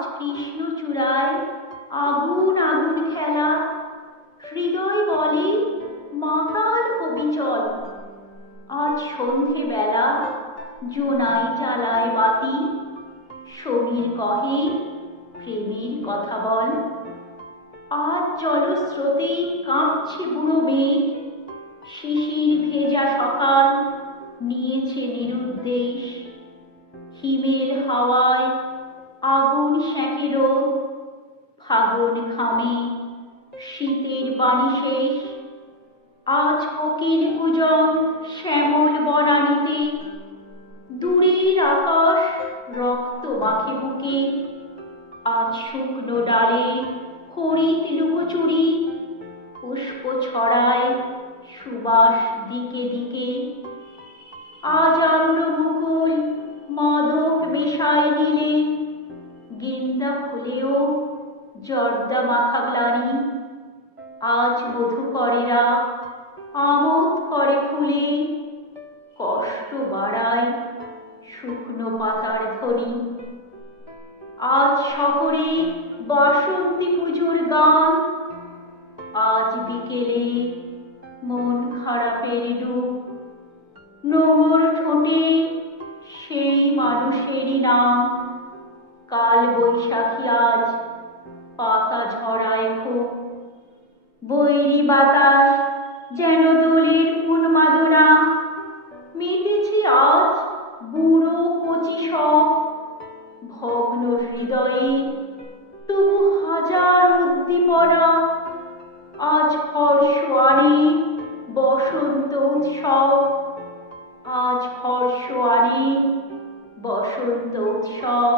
আজ কৃষ্ণচূড়ায় আগুন আগুন খেলা, হৃদয় বলে মাতাল হবি চল। আজ সন্ধে বেলা জোনাই জ্বালায় বাতি, সমীর কহে প্রেমের কথা বল। আজ জলস্রোতে কাঁপছে বুড়ো মেঘ, শিশির ভেজা সকাল নিয়েছে নিরুদ্দেশ। হিমের হাওয়ায় আগুন সেঁকে রোদ, ফাগুন ঘামে শীতের বাণী শেষ। আজ কোকিল কুজন শ্যামল বনানীতে, দূরের আকাশ রক্ত মাখে বুকে। আজ শুকনো ডালে হরিৎ লুকোচুরি, পুষ্প ছড়ায় সুবাস দিকে দিকে। আজ আম্র মুকুল মাদক মেশায় নীলে, গেন্দা ফুলেও জর্দা মাখা গ্লানি। আজ মধুকরেরা আমোদ করে ফুলে, কষ্ট বাড়ায় শুকনো পাতার ধ্বনি। আজ শহরে বাসন্তী পুজোর গান, আজ বিকেলে মন খারাপের ডুব। নোংর ঠোঁটে সেই মানুষেরই নাম, কাল বৈশাখী আজ পাতা ঝরায় খুব। বৈরী বাতাস যেন দোলের উন্মাদনা, মেতেছে আজ বুড়ো কচি সব। ভগ্ন হৃদয়ে তবু হাজার উদ্দীপনা, আজ হর্ষ আনে বসন্ত উৎসব। আজ হর্ষ আনে বসন্ত উৎসব।